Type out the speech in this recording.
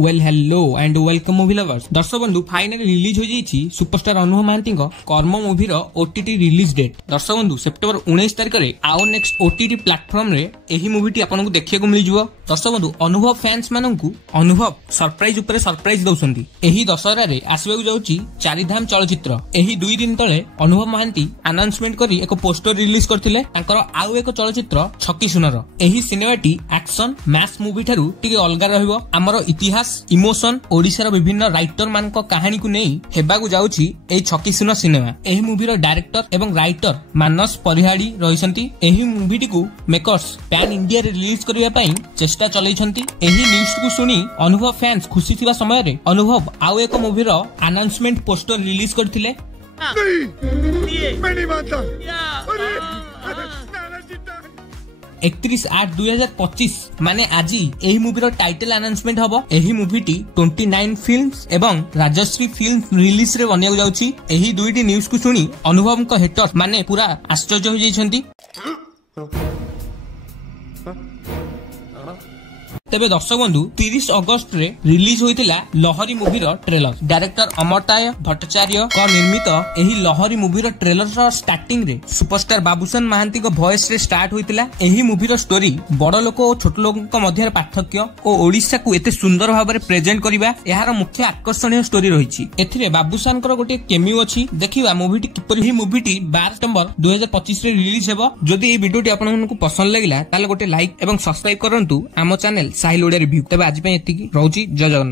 Well hello and welcome movie lovers. दर्शक बंधु finally release हो जाइए सुपरस्टार अनुभव महांती कर्म मूवी ओटीटी रिलीज डेट। दर्शक बंधु सेप्टेम्बर 19 तारिख में आवर नेक्स्ट ओटीटी प्लेटफॉर्म रे एही मूवीटी आपको देखिए मिल जाव। दर्शक बंधु अनुभव फैंस मानू अनुभव सरप्राइज उपर सरप्राइज दौरान एही दशहरा रे आसवाक जाउची चारिधाम चलचित्र। एही 2 दिन तले अनुभव महांती अनाउंसमेंट करी एक पोस्टर रिलीज करथिले तांकर आउ एक चलचित्र छकी सुनर। एही सिनेमाटी एक्शन मैस मूवी ठारू टिके अलगा रहइबो। हमर इतिहास इमोशन ओडिशार विभिन्न राइटर मान कहानी को नहीं हेबाकू जाउची एही छकी सुन सिनेमा। एही मूवीर डायरेक्टर एवं राइटर मानस परिहाड़ी रहिसंती। एही मूवीटी को मेकर्स पैन इंडिया रे रिलीज करिया पई चेष्टा चलैछंती। एही न्यूज को सुनी अनुभव फैंस खुशी थिबा समय रे अनुभव आउ एक मूवीर अनाउंसमेंट पोस्टर रिलीज करथिले। मैं नहीं मानता। 31/8/2025 माने आज एही मूवीर टाइटल अनाउंसमेंट हबो। एही मूवीटी 29 फिल्म्स एवं राजश्री फिल्म रिलीज रे बनिया जाउची। एही दुईटी न्यूज को सुनी अनुभव को हेटर माने पूरा आश्चर्य हो जाइछंती। तेबे दर्शक बंधु 30 अगस्त रे रिलीज होइतिला लहरी मूवीर ट्रेलर। डायरेक्टर अमरताय भट्टाचार्य को निर्मित एही लहरी मूवीर ट्रेलर स्टार्टिंग रे सुपरस्टार बाबूसन महांती को वॉइस रे स्टार्ट होइतिला। एही मूवीर स्टोरी बड़ लोक और छोट लोक मध्य पार्थक्य और ओडिशा को एते सुंदर भाव में प्रेजेंट करिबा एहार मुख्य आकर्षणीय स्टोरी रहिछि। एथिरे बाबूसान को गोटे केमियो अछि। देखिबा मूवीटी किपरि ही मूवीटी 12 सितंबर 2025 रे रिलीज हेबो। जदि ए वीडियोटी आपनको पसंद लागिला ताले गोटे लाइक एवं सब्सक्राइब करंतु आम चैनल साहिल ओडिया रिव्यू। तबे आज पे एतिकी रहउची। जय जगन्नाथ।